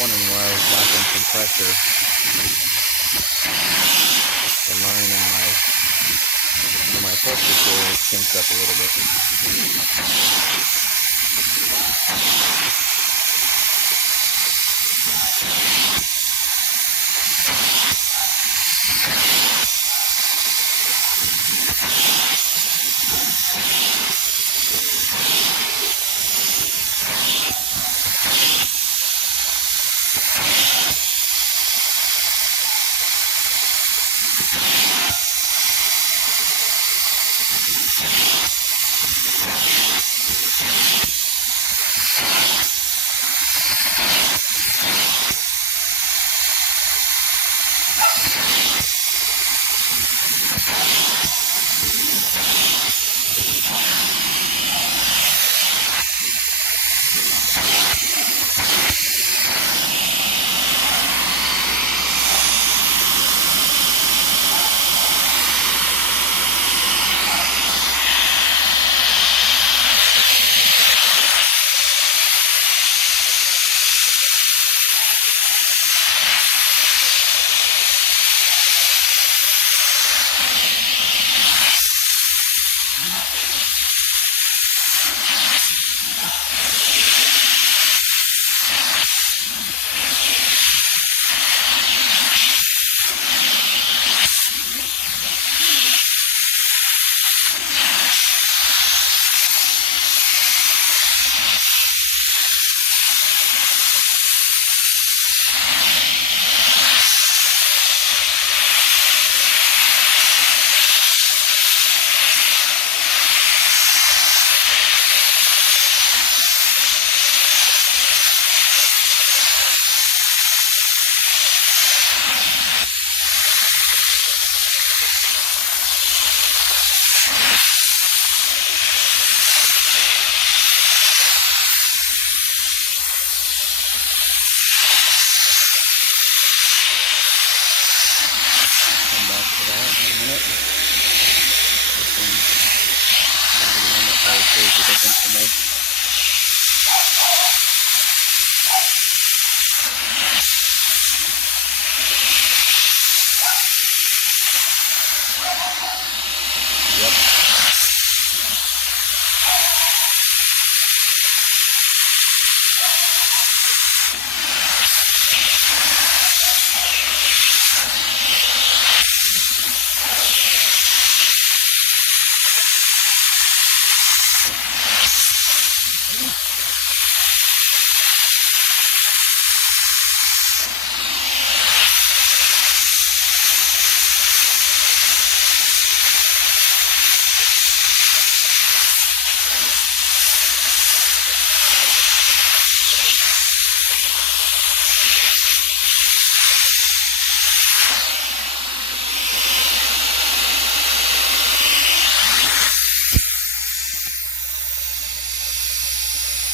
Wondering why I was lacking some pressure. The line in my upholstery floor is kinked up a little bit.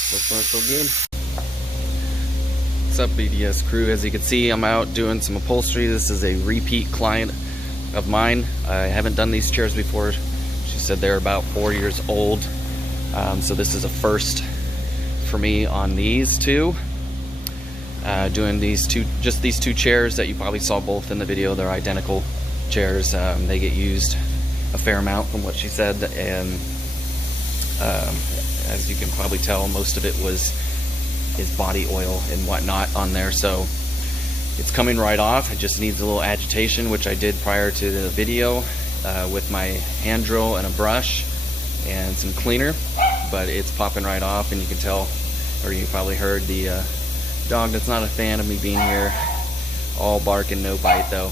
So far so good. What's up, BDS crew? As you can see, I'm out doing some upholstery. This is a repeat client of mine. I haven't done these chairs before. She said they're about 4 years old. So this is a first for me on these two. Doing these two chairs that you probably saw both in the video. They're identical chairs. They get used a fair amount from what she said, and as you can probably tell, most of it is body oil and whatnot on there, so it's coming right off. It just needs a little agitation, which I did prior to the video with my hand drill and a brush and some cleaner, but it's popping right off, and you can tell, or you probably heard the dog that's not a fan of me being here. All bark and no bite though.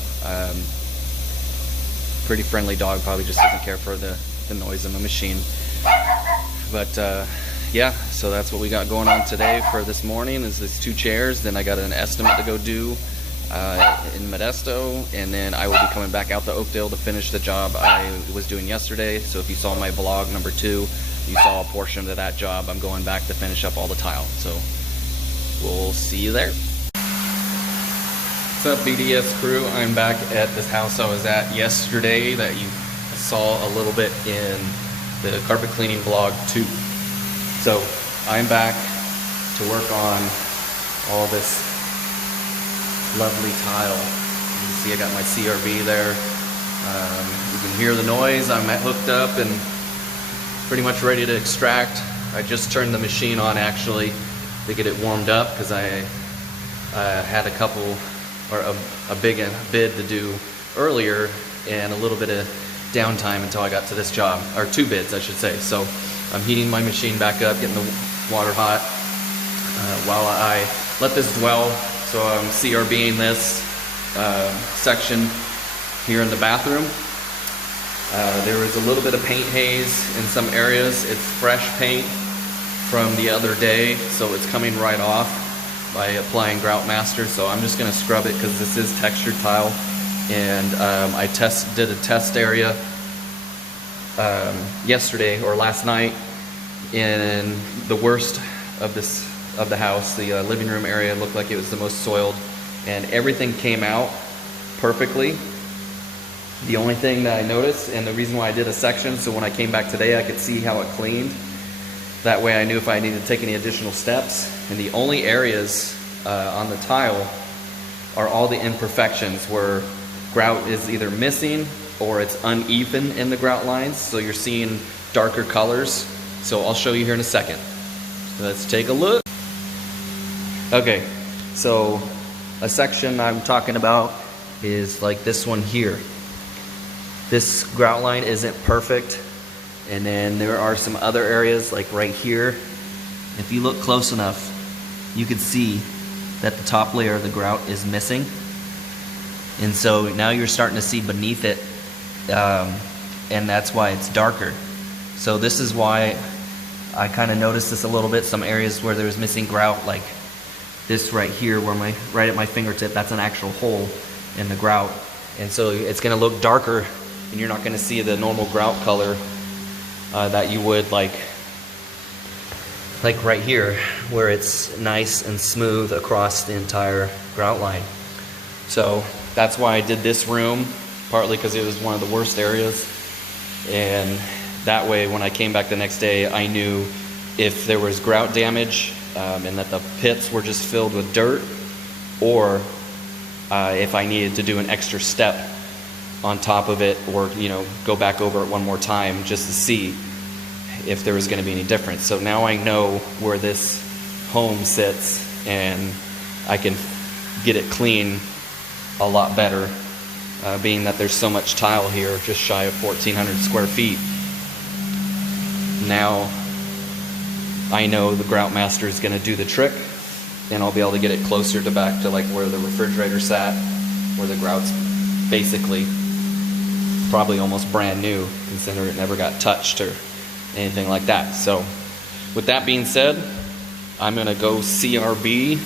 Pretty friendly dog, probably just doesn't care for the noise of the machine. But yeah, so that's what we got going on today for this morning, is these two chairs. Then I got an estimate to go do in Modesto, and then I will be coming back out to Oakdale to finish the job I was doing yesterday. So if you saw my vlog number 2, you saw a portion of that job. I'm going back to finish up all the tile, so we'll see you there. What's up, BDS crew? I'm back at this house I was at yesterday that you saw a little bit in the carpet cleaning vlog 2. So I'm back to work on all this lovely tile. You can see I got my CRB there. You can hear the noise. I'm hooked up and pretty much ready to extract. I just turned the machine on actually to get it warmed up, because I had a couple, or a big bid to do earlier, and a little bit of downtime until I got to this job, or 2 bids I should say. So I'm heating my machine back up, getting the water hot while I let this dwell. So I'm CRBing this section here in the bathroom. There was a little bit of paint haze in some areas. It's fresh paint from the other day, so it's coming right off by applying Grout Master. So I'm just going to scrub it, because this is textured tile, and I did a test area yesterday or last night in the worst of the house. The living room area looked like it was the most soiled, and everything came out perfectly. The only thing that I noticed, and the reason why I did a section, so when I came back today I could see how it cleaned. That way I knew if I needed to take any additional steps. And the only areas on the tile are all the imperfections where grout is either missing or it's uneven in the grout lines, so you're seeing darker colors. So I'll show you here in a second. Let's take a look. Okay, so a section I'm talking about is like this one here. This grout line isn't perfect, and then there are some other areas like right here. If you look close enough, you can see that the top layer of the grout is missing, and so now you're starting to see beneath it, and that's why it's darker. So this is why I kind of noticed this a little bit. Some areas where there was missing grout, like this right here, where right at my fingertip, that's an actual hole in the grout, and so it's going to look darker, and you're not going to see the normal grout color that you would like right here, where it's nice and smooth across the entire grout line. So that's why I did this room, partly because it was one of the worst areas, and that way when I came back the next day I knew if there was grout damage and that the pits were just filled with dirt, or if I needed to do an extra step on top of it, or go back over it one more time just to see if there was going to be any difference. So now I know where this home sits, and I can get it clean a lot better, being that there's so much tile here, just shy of 1,400 square feet. Now I know the Grout Master is going to do the trick, and I'll be able to get it closer to back to like where the refrigerator sat, where the grout's basically probably almost brand new, considering it never got touched or anything like that. So with that being said, I'm going to go CRB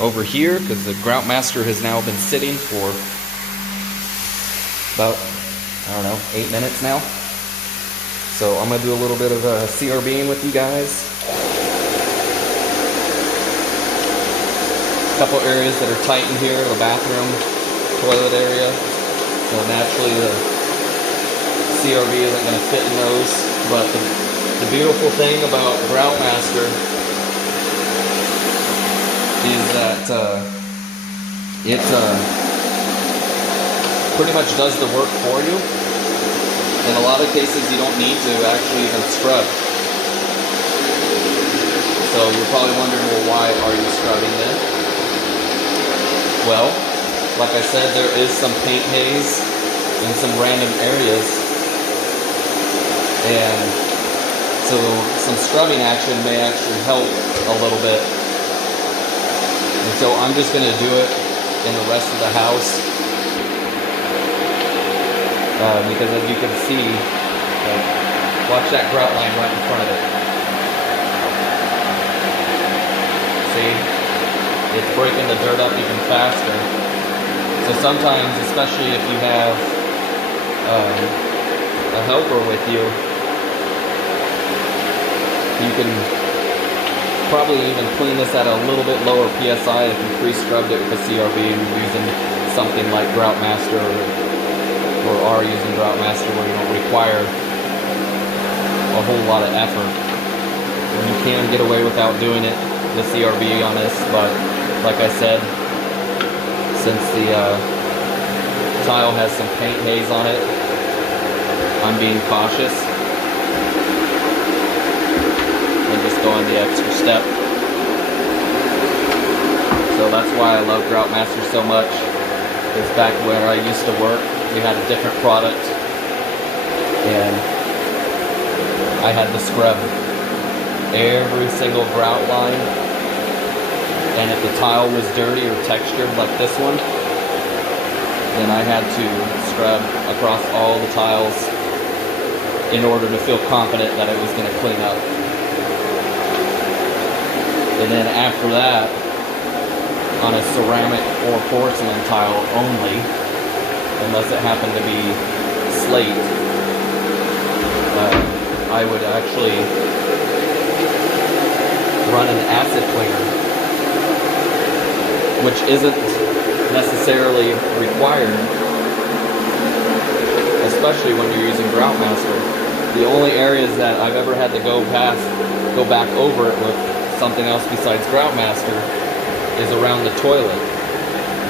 over here, because the Grout Master has now been sitting for about, I don't know, 8 minutes now. So I'm going to do a little bit of CRBing with you guys. A couple areas that are tight in here, the bathroom, toilet area. So naturally the CRV isn't going to fit in those. But the beautiful thing about Groutmaster is that it pretty much does the work for you. In a lot of cases you don't need to actually even scrub. So you're probably wondering, well, why are you scrubbing then? Well, like I said, there is some paint haze in some random areas. And so some scrubbing action may actually help a little bit. And so I'm just going to do it in the rest of the house. Because as you can see, watch that grout line right in front of it. See? It's breaking the dirt up even faster. So sometimes, especially if you have a helper with you, you can probably even clean this at a little bit lower PSI if you pre-scrubbed it with a CRV and you're using something like Groutmaster or are using Groutmaster where you don't require a whole lot of effort. And you can get away without doing it, the CRV on this, but like I said, since the tile has some paint haze on it, I'm being cautious and just going the extra step. So that's why I love Groutmaster so much. It's back where I used to work. We had a different product, and I had to scrub every single grout line, and if the tile was dirty or textured like this one, then I had to scrub across all the tiles in order to feel confident that it was going to clean up. And then after that, on a ceramic or porcelain tile only, unless it happened to be slate, I would actually run an acid cleaner, which isn't necessarily required, especially when you're using Groutmaster. The only areas that I've ever had to go back over it with something else besides Groutmaster is around the toilet.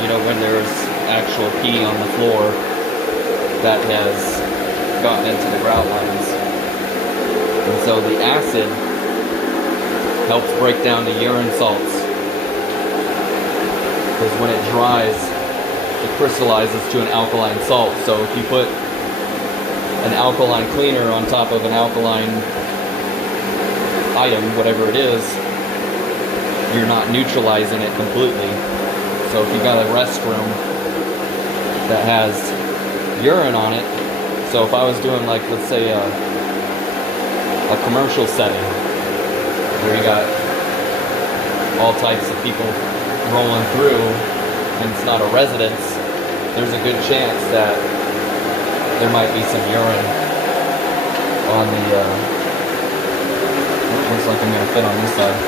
You know, when there's actual pee on the floor that has gotten into the grout lines. And so the acid helps break down the urine salts. Because when it dries, it crystallizes to an alkaline salt. So if you put an alkaline cleaner on top of an alkaline item, whatever it is, you're not neutralizing it completely. So if you got a restroom that has urine on it, so if I was doing, like, let's say a commercial setting where you got all types of people rolling through and it's not a residence, there's a good chance that there might be some urine on the looks like I'm going to fit on this side,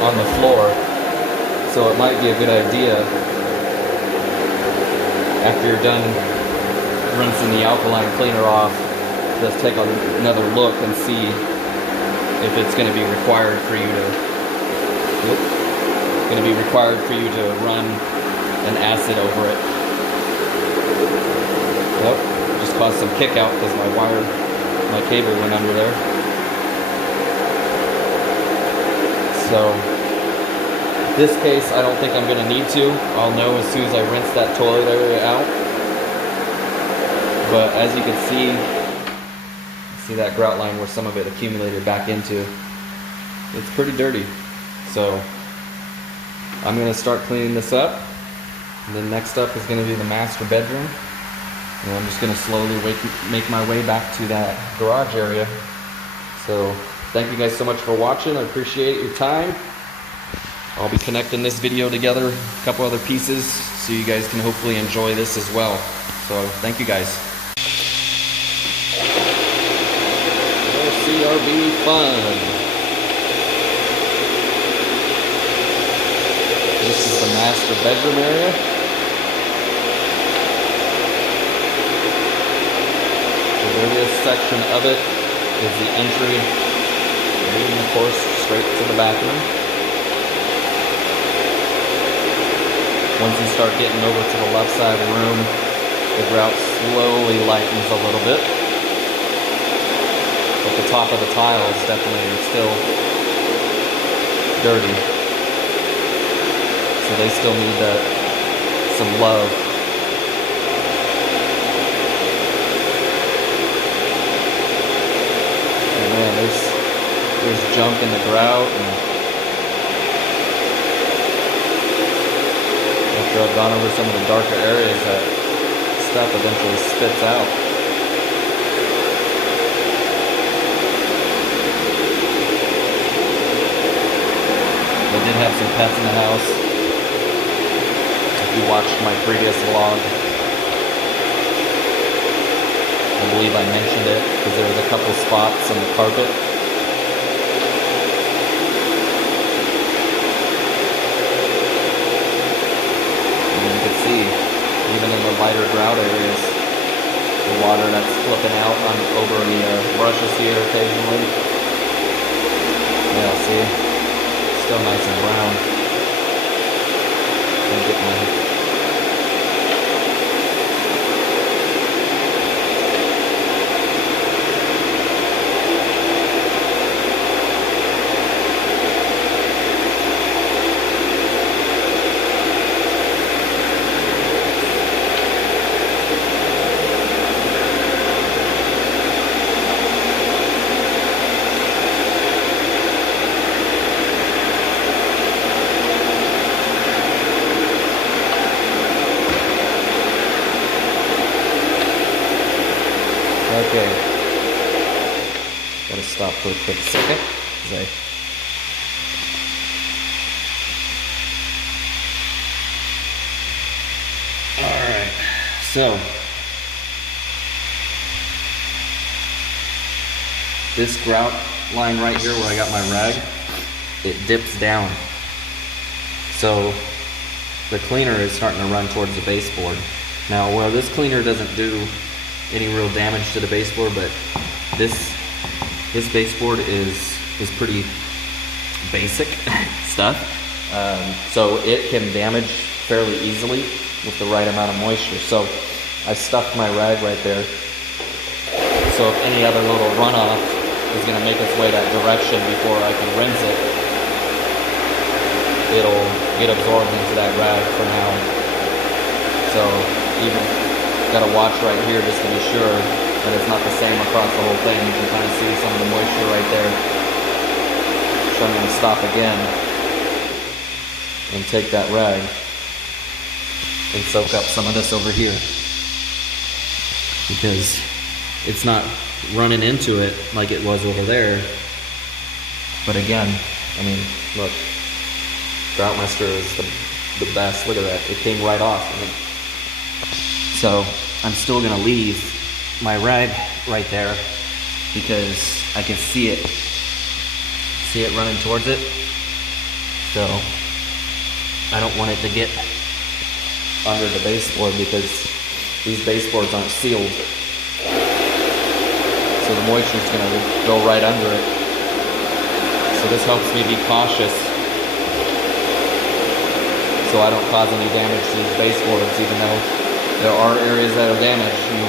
on the floor. So it might be a good idea, after you're done rinsing the alkaline cleaner off, just take another look and see if it's going to be required for you to run an acid over it. Oh, just caused some kick out because my cable went under there. So this case, I don't think I'm going to need to. I'll know as soon as I rinse that toilet area out. But as you can see that grout line where some of it accumulated back into. It's pretty dirty. So I'm going to start cleaning this up. And then next up is going to be the master bedroom. And I'm just going to slowly make my way back to that garage area. So thank you guys so much for watching. I appreciate your time. I'll be connecting this video together, a couple other pieces, so you guys can hopefully enjoy this as well. So thank you guys. CRV fun. This is the master bedroom area. The earliest section of it is the entry, leading, of course, straight to the bathroom. Once you start getting over to the left side of the room, the grout slowly lightens a little bit. But the top of the tile is definitely still dirty. So they still need some love. And man, there's junk in the grout, and after I've gone over some of the darker areas, that stuff eventually spits out. We did have some pets in the house. If you watched my previous vlog, I believe I mentioned it, because there was a couple spots on the carpet. And you can see, even in the lighter grout areas, the water that's flipping out over the brushes here occasionally. Yeah, see? Still nice and brown. I'll get my Okay, gotta stop for a quick second. Alright, so this grout line right here where I got my rag, it dips down. So the cleaner is starting to run towards the baseboard. Now, where this cleaner doesn't do any real damage to the baseboard, but this baseboard is pretty basic stuff, so it can damage fairly easily with the right amount of moisture. So I stuffed my rag right there, so if any other little runoff is going to make its way that direction before I can rinse it, it'll get absorbed into that rag for now. So even got to watch right here just to be sure that it's not the same across the whole thing. You can kind of see some of the moisture right there. So I'm going to stop again and take that rag and soak up some of this over here, because it's not running into it like it was over there. But again, I mean, look, Grout Mister is the best. Look at that, it came right off. I mean, so I'm still gonna leave my rag right there because I can see it running towards it. So I don't want it to get under the baseboard, because these baseboards aren't sealed. So the moisture is gonna go right under it. So this helps me be cautious, so I don't cause any damage to these baseboards. Even though there are areas that are damaged, you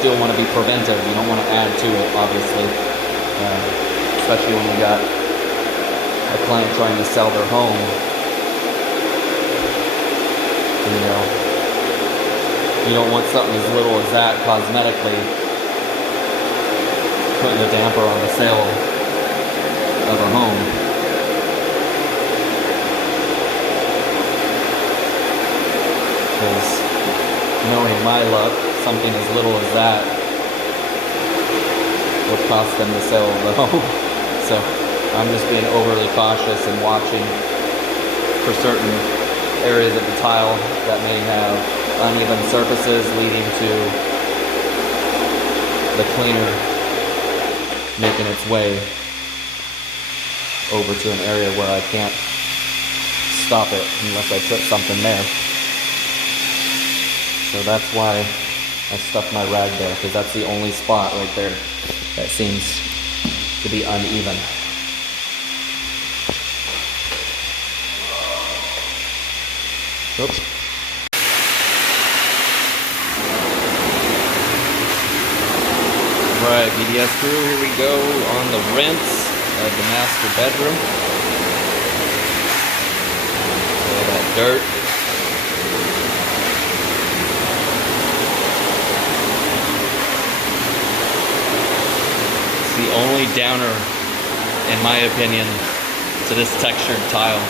still want to be preventive. You don't want to add to it, obviously. Especially when you got a client trying to sell their home. You know, you don't want something as little as that cosmetically putting a damper on the sale of a home. Because knowing my luck, something as little as that would cost them the sale of the home. So I'm just being overly cautious and watching for certain areas of the tile that may have uneven surfaces, leading to the cleaner making its way over to an area where I can't stop it unless I put something there. So that's why I stuck my rag there, because that's the only spot right there that seems to be uneven. Oops. Right, BDS crew, here we go on the rinse of the master bedroom. All that dirt. It's the only downer, in my opinion, to this textured tile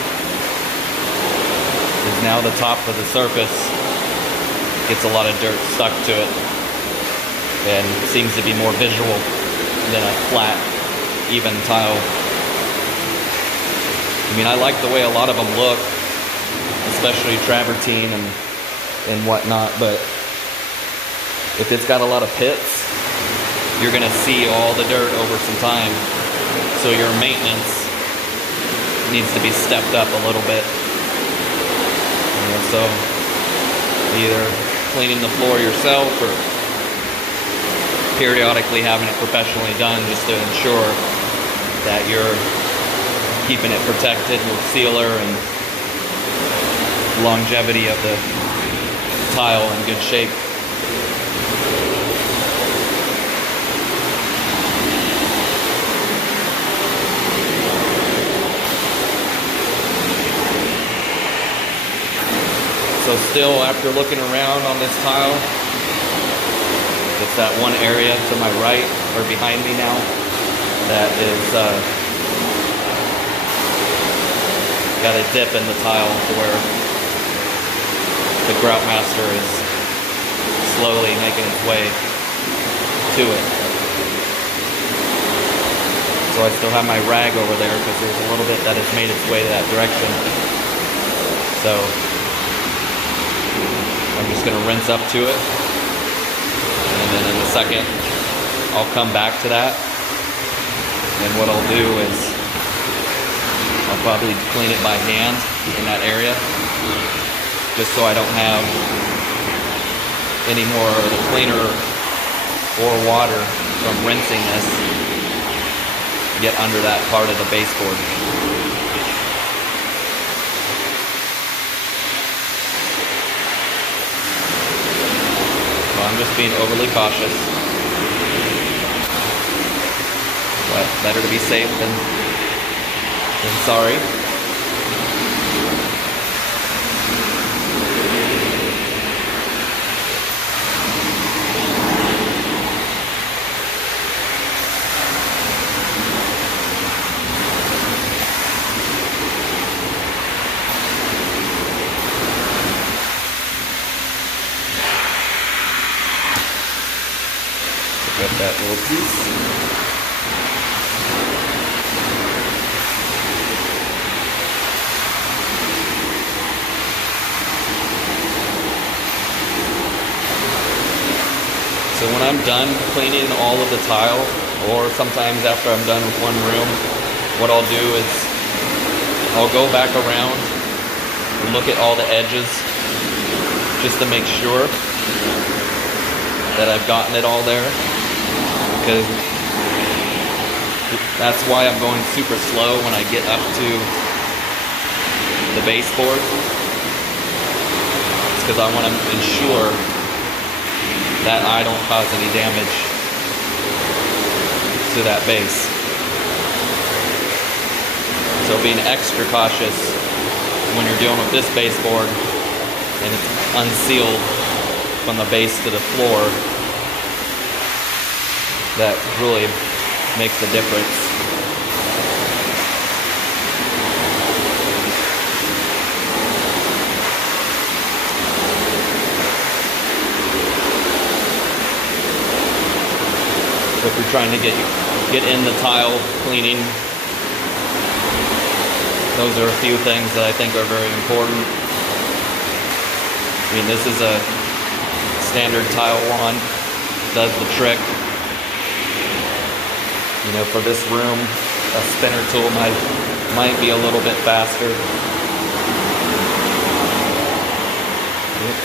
is now the top of the surface gets a lot of dirt stuck to it and seems to be more visual than a flat, even tile. I mean, I like the way a lot of them look, especially travertine and whatnot, but if it's got a lot of pits, you're gonna see all the dirt over some time. So your maintenance needs to be stepped up a little bit. You know, so either cleaning the floor yourself or periodically having it professionally done just to ensure that you're keeping it protected with sealer and longevity of the tile in good shape. So still, after looking around on this tile, it's that one area to my right, or behind me now, that is got a dip in the tile to where the grout master is slowly making its way to it. So I still have my rag over there because there's a little bit that has made its way to that direction. So I'm just going to rinse up to it, and then in a second I'll come back to that, and what I'll do is I'll probably clean it by hand in that area, just so I don't have any more of the cleaner or water from rinsing this get under that part of the baseboard. I'm just being overly cautious, but better to be safe than sorry. Got that little piece. So when I'm done cleaning all of the tile, or sometimes after I'm done with one room, what I'll do is I'll go back around and look at all the edges just to make sure that I've gotten it all there. Because that's why I'm going super slow when I get up to the baseboard. It's because I want to ensure that I don't cause any damage to that base. So being extra cautious when you're dealing with this baseboard and it's unsealed from the base to the floor, that really makes a difference. So if you're trying to get in the tile cleaning, those are a few things that I think are very important. I mean, this is a standard tile wand, does the trick. You know, for this room, a spinner tool might be a little bit faster. Yep.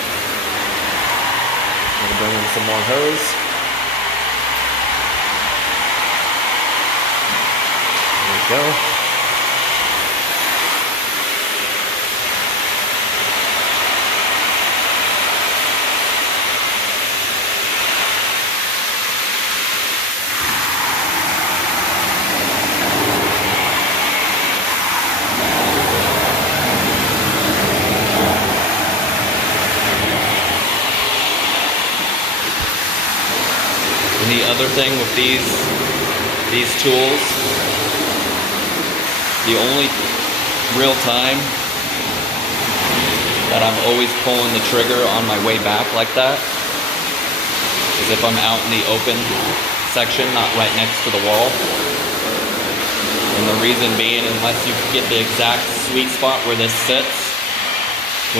Gonna bring in some more hose. There we go. And the other thing with these tools, the only real time that I'm always pulling the trigger on my way back like that is if I'm out in the open section, not right next to the wall. And the reason being, unless you get the exact sweet spot where this sits,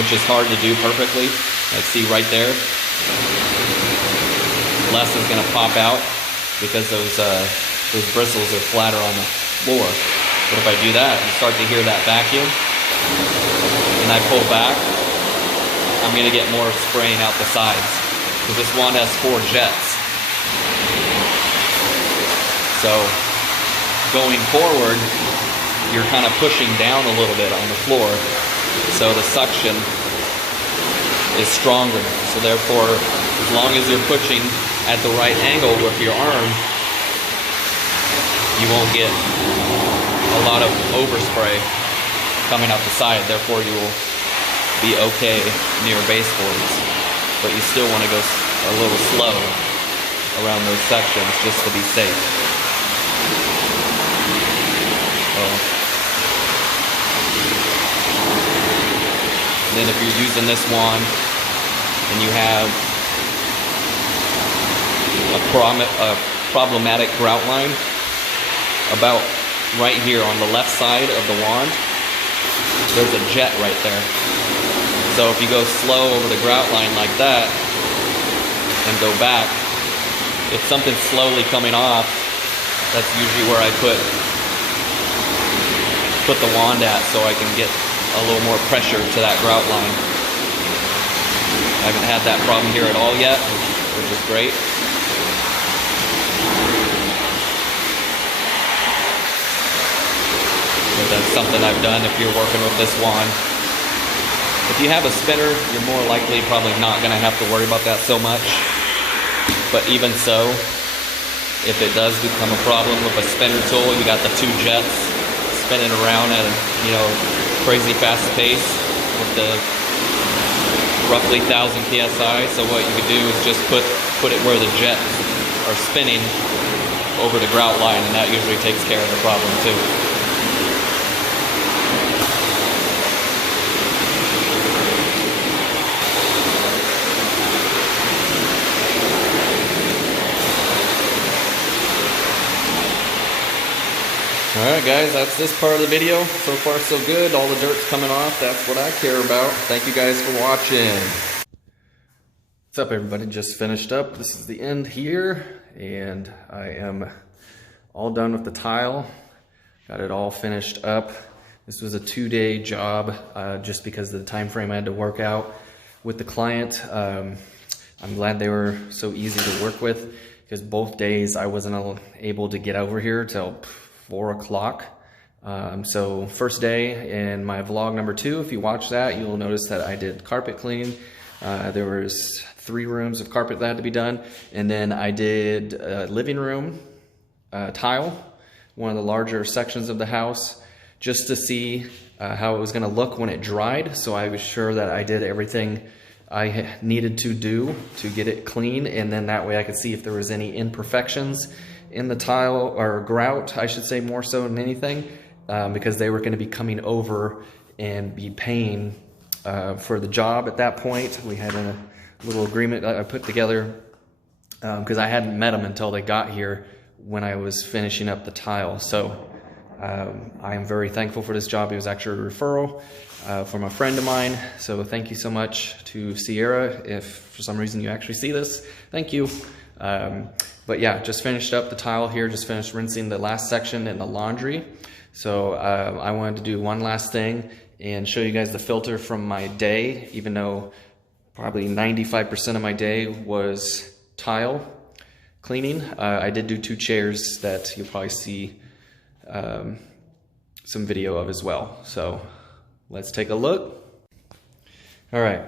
which is hard to do perfectly, like see right there, less is going to pop out because those bristles are flatter on the floor. But if I do that, you start to hear that vacuum, and I pull back, I'm going to get more spraying out the sides because this wand has 4 jets. So going forward, you're kind of pushing down a little bit on the floor, so the suction is stronger. So therefore, as long as you're pushing at the right angle with your arm, you won't get a lot of overspray coming out the side. Therefore, you will be okay near baseboards, but you still want to go a little slow around those sections just to be safe. And then if you're using this wand and you have a problematic grout line about right here on the left side of the wand, there's a jet right there. So if you go slow over the grout line like that and go back, if something's slowly coming off, that's usually where I put the wand at, so I can get a little more pressure to that grout line. I haven't had that problem here at all yet, which is great. But that's something I've done if you're working with this wand. If you have a spinner, you're more likely probably not going to have to worry about that so much. But even so, if it does become a problem with a spinner tool, you got the 2 jets spinning around at a crazy fast pace with the roughly 1000 psi. So what you could do is just put it where the jets are spinning over the grout line, and that usually takes care of the problem too. Alright guys, that's this part of the video. So far so good. All the dirt's coming off. That's what I care about. Thank you guys for watching. What's up everybody? Just finished up. This is the end here. And I am all done with the tile. Got it all finished up. This was a 2-day job just because of the time frame I had to work out with the client. I'm glad they were so easy to work with because both days I wasn't able to get over here till 4 o'clock. So first day in my vlog number 2, if you watch that, you'll notice that I did carpet cleaning. There was 3 rooms of carpet that had to be done. And then I did living room tile, one of the larger sections of the house, just to see how it was gonna look when it dried. So I was sure that I did everything I needed to do to get it clean. And then that way I could see if there was any imperfections in the tile, or grout, I should say, more so than anything, because they were going to be coming over and be paying for the job at that point. We had a little agreement I put together because I hadn't met them until they got here when I was finishing up the tile. So I am very thankful for this job. It was actually a referral from a friend of mine. So thank you so much to Sierra. If for some reason you actually see this, thank you. But yeah, just finished up the tile here, just finished rinsing the last section in the laundry. So I wanted to do one last thing and show you guys the filter from my day, even though probably 95% of my day was tile cleaning. I did do 2 chairs that you'll probably see some video of as well. So let's take a look. All right,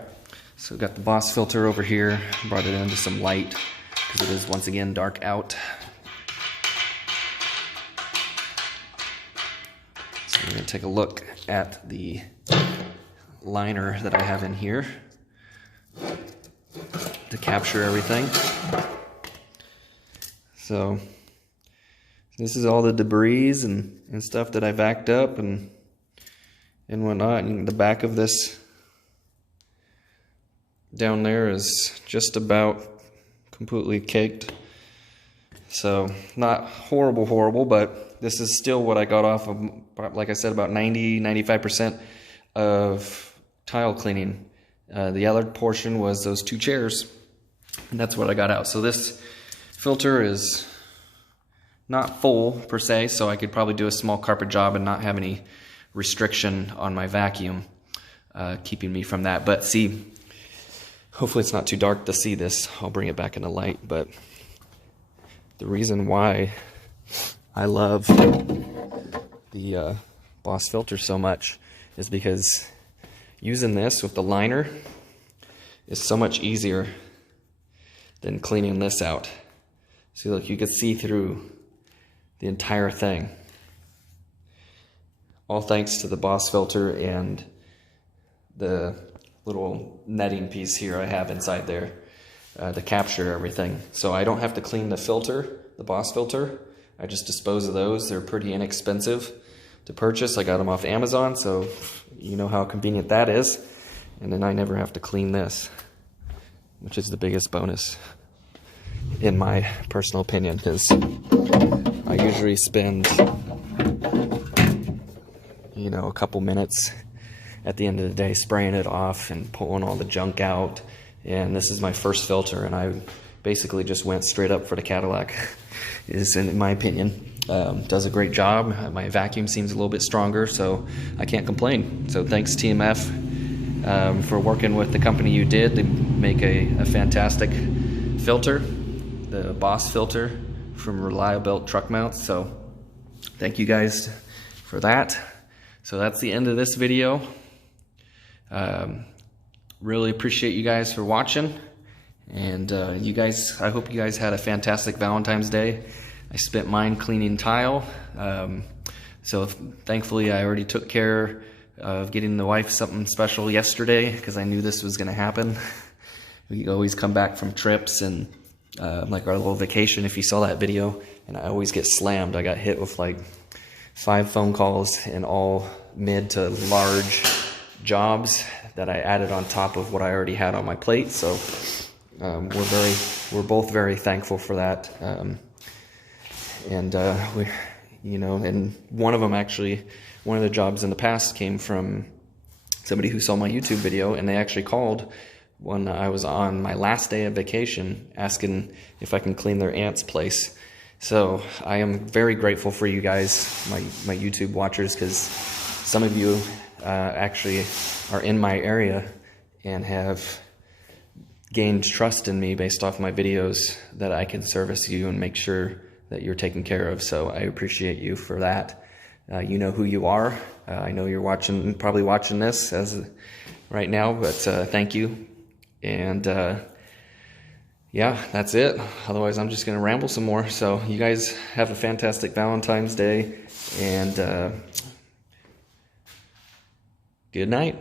so got the Boss filter over here. Brought it into some light because it is once again dark out. So we're gonna take a look at the liner that I have in here to capture everything. So this is all the debris and stuff that I vacked up and whatnot. And the back of this down there is just about completely caked. So not horrible, but this is still what I got off of, like I said, about 90-95% of tile cleaning. The other portion was those 2 chairs, and that's what I got out. So this filter is not full per se, so I could probably do a small carpet job and not have any restriction on my vacuum keeping me from that. But see, hopefully it's not too dark to see this. I'll bring it back into light. But the reason why I love the Boss filter so much is because using this with the liner is so much easier than cleaning this out. See, look, you can see through the entire thing. All thanks to the Boss filter and the little netting piece here I have inside there to capture everything. So I don't have to clean the filter, the Boss filter. I just dispose of those. They're pretty inexpensive to purchase. I got them off Amazon, so you know how convenient that is. And then I never have to clean this, which is the biggest bonus in my personal opinion, because I usually spend, you know, a couple minutes at the end of the day spraying it off and pulling all the junk out. And this is my first filter, and I basically just went straight up for the Cadillac. Is, in my opinion, does a great job. My vacuum seems a little bit stronger, so I can't complain. So thanks TMF for working with the company you did. They make a fantastic filter, the Boss filter from Reliable Truck Mounts. So thank you guys for that. So that's the end of this video. Really appreciate you guys for watching. And you guys, I hope you guys had a fantastic Valentine's Day. I spent mine cleaning tile. So thankfully I already took care of getting the wife something special yesterday because I knew this was going to happen. We always come back from trips and like our little vacation, if you saw that video, and I always get slammed. I got hit with like 5 phone calls and all mid to large jobs that I added on top of what I already had on my plate. So we're both very thankful for that, and we, you know, and one of them actually, one of the jobs in the past came from somebody who saw my YouTube video, and they actually called when I was on my last day of vacation asking if I can clean their aunt's place. So I am very grateful for you guys, my YouTube watchers, because some of you actually are in my area and have gained trust in me based off my videos that I can service you and make sure that you're taken care of. So I appreciate you for that. You know who you are. I know you're watching, probably watching this as right now, but thank you. And yeah, that's it. Otherwise, I'm just going to ramble some more. So you guys have a fantastic Valentine's Day, and good night.